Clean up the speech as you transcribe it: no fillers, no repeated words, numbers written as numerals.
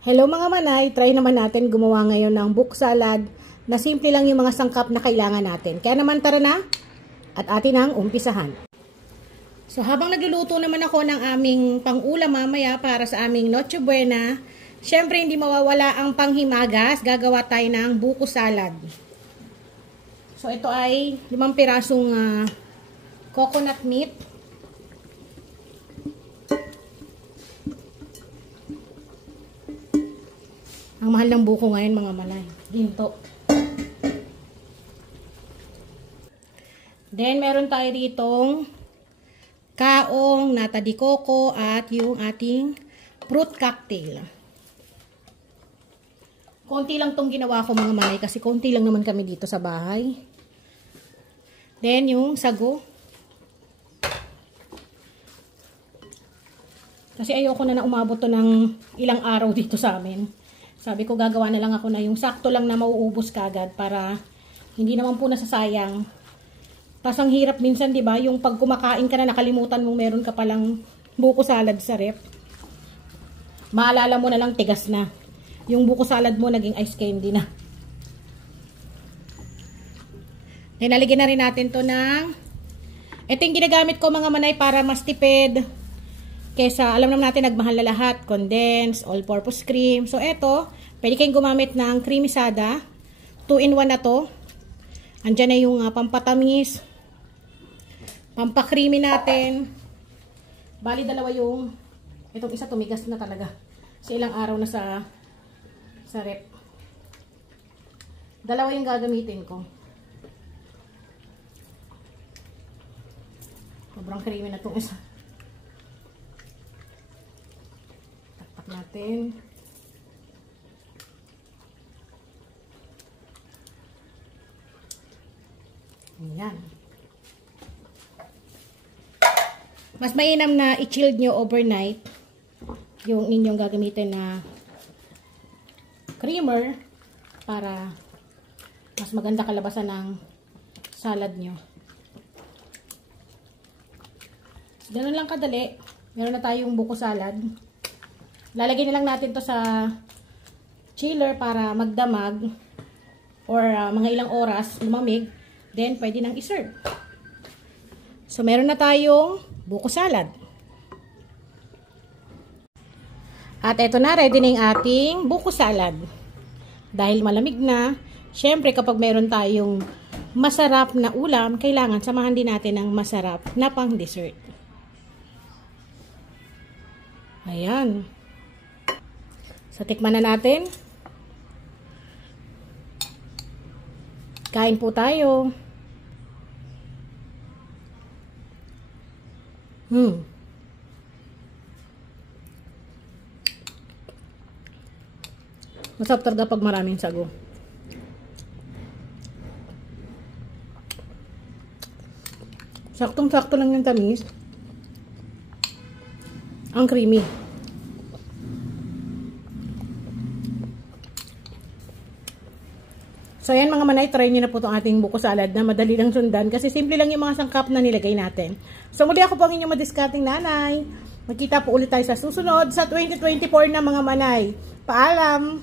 Hello mga manay, try naman natin gumawa ngayon ng buko salad na simple lang yung mga sangkap na kailangan natin. Kaya naman tara na at atin ang umpisahan. So habang nagluluto naman ako ng aming pang-ulam mamaya para sa aming Noche Buena, syempre hindi mawawala ang panghimagas, gagawa tayo ng buko salad. So ito ay 5 pirasong coconut meat. Ang mahal ng buko ngayon mga manay. Ginto. Then meron tayo ditong kaong, nata de coco at yung ating fruit cocktail. Konti lang tong ginawa ko mga manay kasi konti lang naman kami dito sa bahay. Then yung sago. Kasi ayoko na umabot to ng ilang araw dito sa amin. Sabi ko gagawa na lang ako na yung sakto lang na mauubos kagad para hindi naman po nasasayang. Tapos ang hirap minsan 'di ba, yung pag kumakain ka na nakalimutan mong meron ka palang buko salad sa ref. Maalala mo na lang tigas na. Yung buko salad mo naging ice candy na. Naligyan na rin natin 'to ng ito yung ginagamit ko mga manay para mas tipid. Kesa alam naman natin nagmahal na lahat, condensed, all-purpose cream. So eto, pwede kayong gumamit ng creamisada. 2-in-1 na to. Andyan na yung pampatamis, pampakrimi natin. Bali dalawa yung, itong isa tumigas na talaga. So ilang araw na sa rep. Dalawa yung gagamitin ko. Sobrang creamy na itong isa. Natin. Ayan. Mas mainam na i-chilled nyo overnight yung inyong gagamitin na creamer para mas maganda kalabasan ng salad nyo. Ganun lang kadali. Meron na tayong buko salad. Lalagay na lang natin to sa chiller para magdamag or mga ilang oras lumamig. Then, pwede nang iserve. So, meron na tayong buko salad. At eto na, ready na yung ating buko salad. Dahil malamig na, syempre kapag meron tayong masarap na ulam, kailangan samahan din natin ng masarap na pang dessert. Ayan. So, tikman na natin. Kain po tayo. Masarap talaga pag maraming sago. Saktong-sakto lang yung tamis. Ang creamy. So, ayan mga manay, try nyo na po itong ating buko salad na madali lang sundan kasi simple lang yung mga sangkap na nilagay natin. So, muli ako po ang inyong madiscarding nanay. Magkita po ulit tayo sa susunod sa 2024 na mga manay. Paalam!